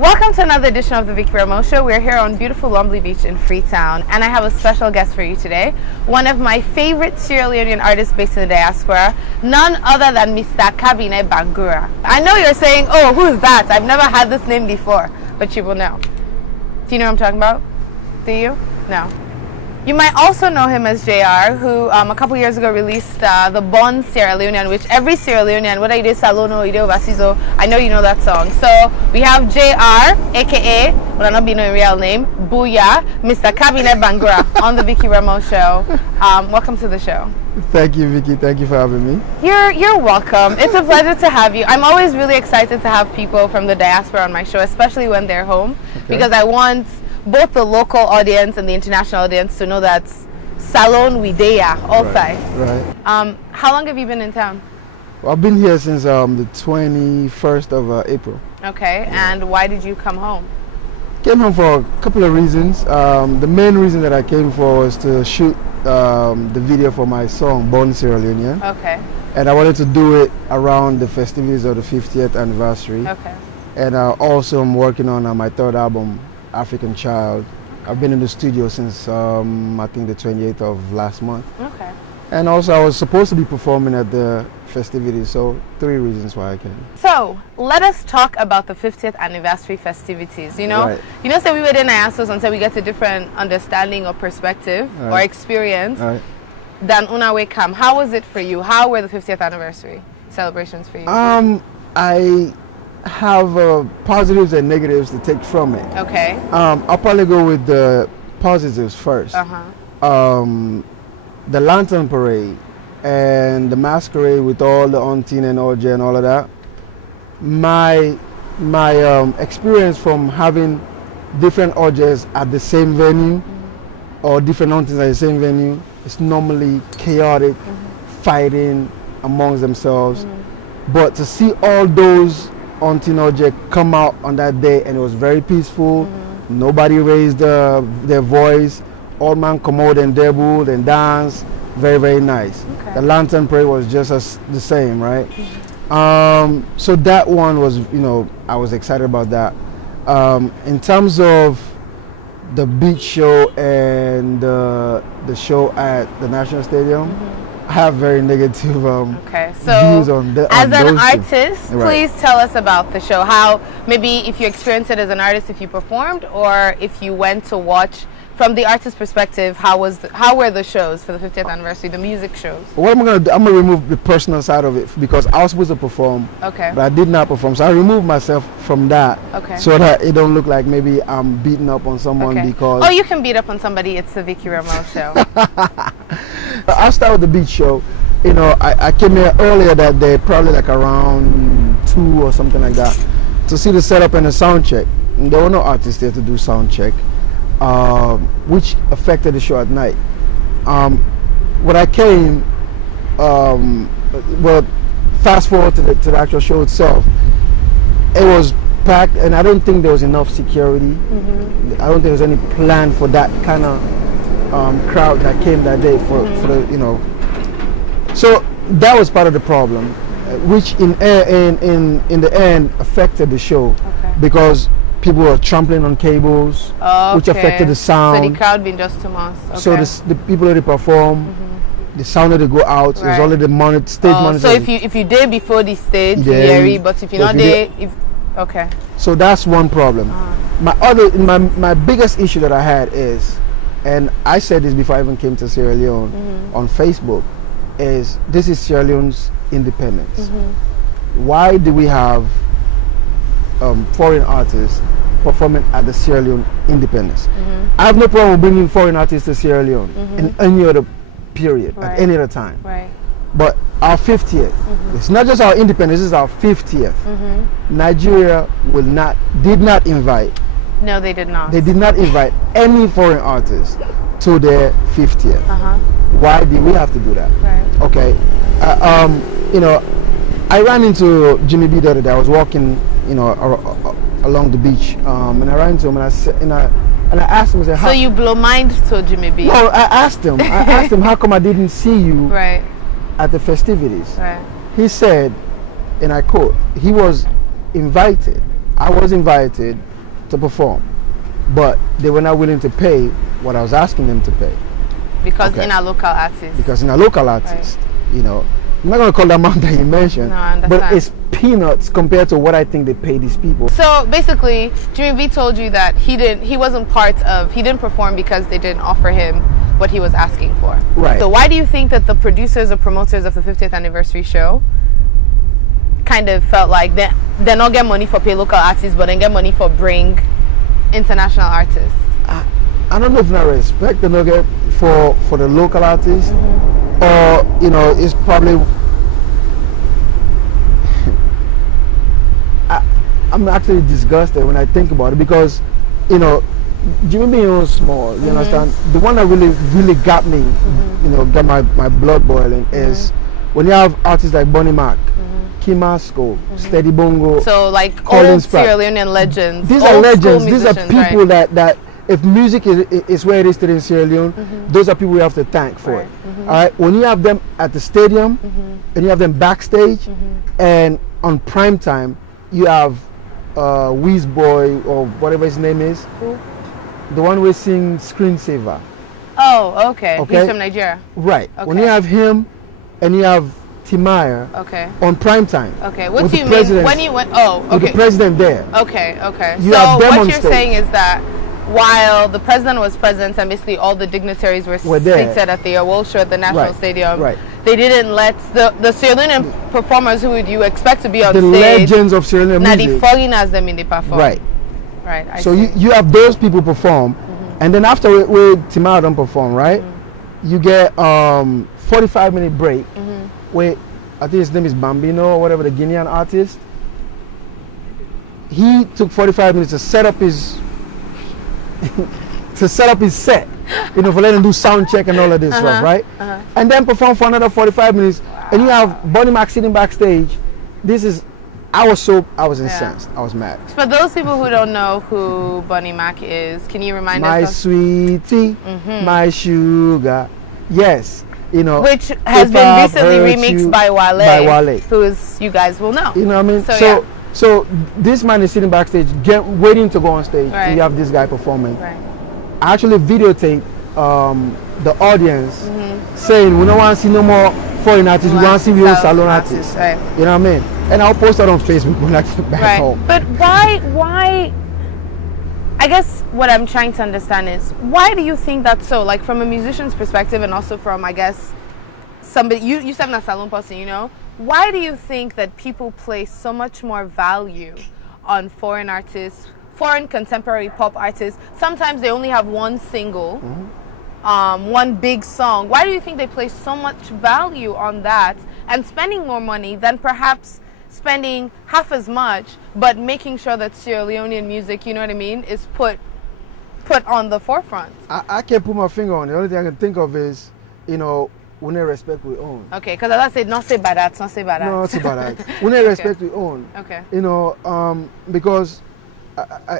Welcome to another edition of the Vickie Remoe Show. We're here on beautiful Lumley Beach in Freetown, and I have a special guest for you today. One of my favorite Sierra Leonean artists based in the diaspora, none other than Mr. Kabine Bangura. I know you're saying, oh, who's that? I've never had this name before, but you will know. Do you know what I'm talking about? Do you? No. You might also know him as JayArr, who a couple years ago released the Born Sierra Leonean, which every Sierra Leonean, whether you do Salon or you do overseas, I know you know that song. So we have JayArr, aka, what I'm not being a real name, Booyah, Mr. Kabine Bangura on the Vickie Remoe Show. Welcome to the show. Thank you, Vickie. Thank you for having me. You're welcome. It's a pleasure to have you. I'm always really excited to have people from the diaspora on my show, especially when they're home, because I want both the local audience and the international audience to know that Salon Widea, all five. Right. How long have you been in town? Well, I've been here since the 21st of April. Okay, and why did you come home? Came home for a couple of reasons. The main reason that I came for was to shoot the video for my song, Born Sierra Leonean. Okay. And I wanted to do it around the festivities of the 50th anniversary. Okay. And also I'm working on my third album, African Child. I've been in the studio since I think the 28th of last month. Okay. And also I was supposed to be performing at the festivities, so 3 reasons why I came. So let us talk about the 50th anniversary festivities. You know, say we were in Ayasos until we get a different understanding or perspective or experience than Unawe Kam. How was it for you? How were the 50th anniversary celebrations for you? I have positives and negatives to take from it. Okay. I'll probably go with the positives first. The lantern parade and the masquerade with all the auntie and OJ and all of that. My experience from having different OJs at the same venue or different aunties at the same venue is normally chaotic, fighting amongst themselves. But to see all those Auntie OJ come out on that day, and it was very peaceful. Nobody raised their voice. All man come out and debut and dance. Very, very nice. Okay. The lantern parade was just the same, right? So that one was, I was excited about that. In terms of the beach show and the show at the National Stadium, I have very negative views on that. As an artist, please tell us about the show. How, maybe if you experienced it as an artist, if you performed, or if you went to watch from the artist's perspective, how were the shows for the 50th anniversary, the music shows? What I'm gonna do, I'm gonna remove the personal side of it because I was supposed to perform, but I did not perform. So I removed myself from that, so that it don't look like maybe I'm beating up on someone because. Oh, you can beat up on somebody. It's the Vickie Remoe Show. I'll start with the beach show. I came here earlier that day, probably like around 2 or something like that, to see the setup and the sound check. And there were no artists there to do sound check. Which affected the show at night. When I came, well, fast forward to the actual show itself, it was packed, and I don't think there was enough security. I don't think there was any plan for that kind of crowd that came that day for the, So that was part of the problem, which in the end affected the show because people were trampling on cables, which affected the sound. So the crowd being just too much. So the people that perform, the sound that they go out, there's only the stage monitor. So if you did before the stage, but if you're not there, So that's one problem. My biggest issue that I had is, and I said this before I even came to Sierra Leone on Facebook, is this is Sierra Leone's independence. Why do we have foreign artists performing at the Sierra Leone independence? I have no problem with bringing foreign artists to Sierra Leone in any other period, at any other time. But our 50th, it's not just our independence, it's our 50th. Nigeria did not invite. No, they did not. They did not invite any foreign artists to their 50th. Why did we have to do that? Okay. I ran into Jimmy B the other day. I was walking, along the beach, and I ran into him, and I asked him, I said, so you blow mind to Jimmy B? No, I asked him, how come I didn't see you at the festivities? He said, and I quote, he was invited. I was invited to perform, but they were not willing to pay what I was asking them to pay. Because in a local artist. Because in a local artist, you know, I'm not going to call the amount that you mentioned, no, I understand. but it's peanuts compared to what I think they pay these people. So basically, Jimmy V told you that he didn't perform because they didn't offer him what he was asking for. Right. So why do you think that the producers or promoters of the 50th anniversary show kind of felt like they not get money for pay local artists, but then get money for bring international artists? I don't know if not respect the nugget for the local artists, or you know, it's probably. I'm actually disgusted when I think about it because, you know, Jimmy being so small, you understand. The one that really got me, you know, got my blood boiling is when you have artists like Bonnie Mac, Kimasco, Steady Bongo. So like Colin old Spratt. Sierra Leonean legends. These old are legends. school These are musicians, people right? that if music is where it is today in Sierra Leone, those are people we have to thank for it. All right. When you have them at the stadium and you have them backstage, and on prime time you have Weez Boy or whatever his name is, the one we sing Screensaver. Oh, okay. He's from Nigeria. Right. Okay. When you have him and you have Timaya on prime time. Okay. What do you mean when you went? Oh, okay. With the president there. Okay. You so have them what on you're stage. saying is that while the president was present and basically all the dignitaries were seated at the World Show at the National Stadium, they didn't let the Sierra Leonean performers who would you expect to be on the stage, legends of Sierra Leone music. the foreigners them in the perform. Right. I so see. you have those people perform, and then after we Timaya don't perform, right? You get 45-minute break. Where I think his name is Bambino or whatever, the Guinean artist. He took 45 minutes to set up his set, you know, for letting him do sound check and all of this stuff, right? And then perform for another 45 minutes, and you have Bonnie Mac sitting backstage. I was incensed. I was mad. For those people who don't know who Bonnie Mac is, can you remind us? My sweetie, my sugar, yes. You know, which has been recently remixed by Wale, who is, you guys will know. You know what I mean? So this man is sitting backstage, waiting to go on stage. And you have this guy performing. I actually videotaped the audience saying, "We don't want to see no more foreign artists. We want to see real salon artists." You know what I mean? And I'll post that on Facebook when I get back home. But why? I guess what I'm trying to understand is, why do you think that's so? Like from a musician's perspective, and also from, I guess, somebody, you said a salon person, you know? Why do you think that people place so much more value on foreign artists, foreign contemporary pop artists? Sometimes they only have one single, one big song. Why do you think they place so much value on that and spending more money than perhaps spending half as much, but making sure that Sierra Leonean music, you know what I mean, is put on the forefront? I can't put my finger on it. The only thing I can think of is, you know, when they respect we own. Okay, because as I said, not say bad that, not say bad that. No, not say bad that. When they respect we own. Okay. You know, because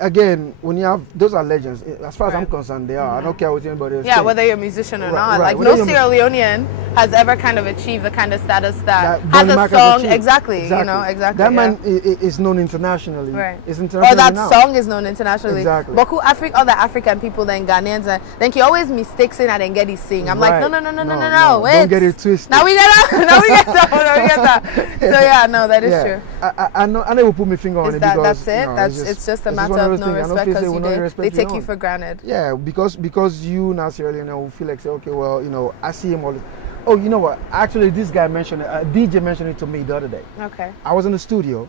again, when you have, those are legends. As far as I'm concerned, they are. I don't care what anybody else says. Whether you're a musician or not. Like no Sierra Leonean has ever kind of achieved the kind of status that has a song. Exactly. You know, exactly. That man is known internationally. Right. It's international or that now. song is known internationally. Exactly. But other African people, then Ghanaians, then he always mistakes it and then get his sing. I'm like, no, wait. Don't get it twisted. Now we get that. So yeah, no, that is true. I never put my finger on it because that's it. It's just a matter of no respect because they take you for granted. Yeah, because you now Sierra Leone will feel like, say, okay, well, you know, I see him all. Oh, you know what? Actually, this guy mentioned it. DJ mentioned it to me the other day. Okay. I was in the studio,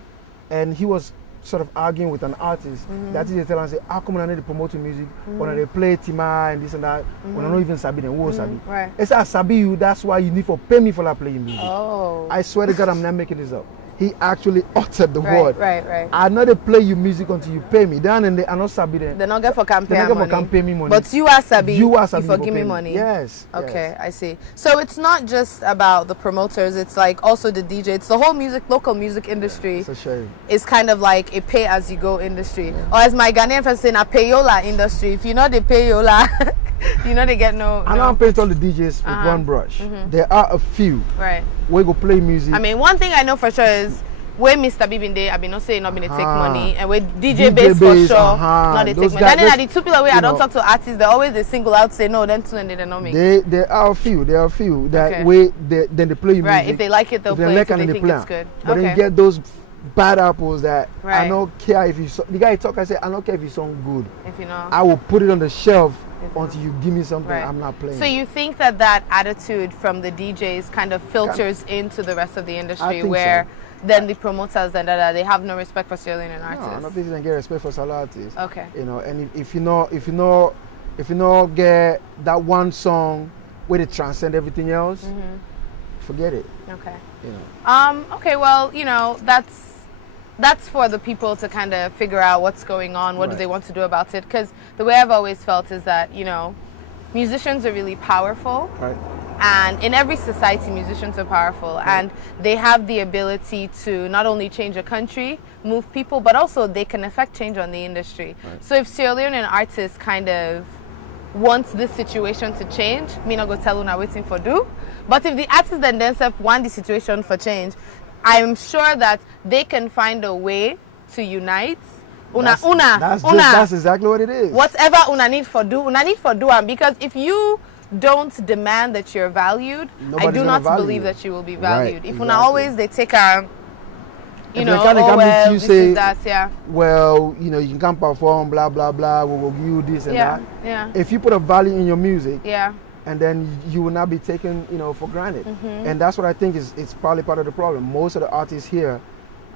and he was sort of arguing with an artist. That is, they tell him, say, how come I need to promote your music when they play Tima and this and that when I don't even sabi them? Who sabi? Right. It's I sabi you. That's why you need to pay me for that playing music. Oh. I swear to God, I'm not making this up. He actually uttered the word. Right. I know they play your music until you pay me. Then and they are not sabi them. They not get for campaign money. They not get for campaign me money. But you are sabi. You are sabi for give me money. Yes. Okay, yes. I see. So it's not just about the promoters. It's like also the DJ. It's the whole local music industry. It's a shame. It's kind of like a pay-as-you-go industry. Or as my Ghanaian friends say, a payola industry. If you know the payola, you know they get no. I don't paint all the DJs with one brush. There are a few. Right. We go play music. I mean, one thing I know for sure is where Mr. Bibinde, I been not saying not been to take money, and where DJ Bass for sure, not they take money. And then the two people where I don't talk to artists, they always they single out say no, then two and they don't make. There are a few that way then they play music. Right, if they like it, they'll play it. If they think it's good. But then you get those bad apples that I don't care if you the guy talk. I say I don't care if you sound good. If you know, I will put it on the shelf until you give me something. I'm not playing. So you think that attitude from the DJs kind of filters into the rest of the industry, where then the promoters and they have no respect for Sierra Leonean artists? No, nobody can get respect for solo artists. Okay. You know, and if you know get that one song where they transcend everything else, forget it. Okay. You know. Okay. Well, you know, that's for the people to kind of figure out what's going on. What do they want to do about it? Because the way I've always felt is that, you know, musicians are really powerful. Right. And in every society, musicians are powerful. And they have the ability to not only change a country, move people, but also they can affect change on the industry. Right. So if Sierra Leonean artists kind of want this situation to change, me not go tell una waiting for do. But if the artists themselves want the situation for change, I'm sure that they can find a way to unite. That's exactly what it is. Whatever una need for do, and because if you don't demand that you're valued, I do not believe that you will be valued. If una always they take a, you know, you say, that, well, you know, you can come perform, blah blah blah. We will give you this and that. Yeah. If you put a value in your music, and then you will not be taken, you know, for granted. And that's what I think it's probably part of the problem. Most of the artists here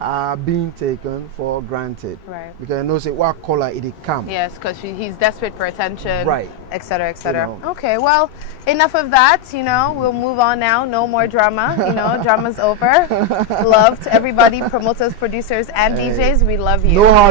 are being taken for granted. Right. Because I know say what color it come. Yes, because he's desperate for attention. Right. Etc. Etc. You know. Okay, well, enough of that. You know, we'll move on now. No more drama. You know, drama's over. Love to everybody, promoters, producers, and DJs. We love you. No hard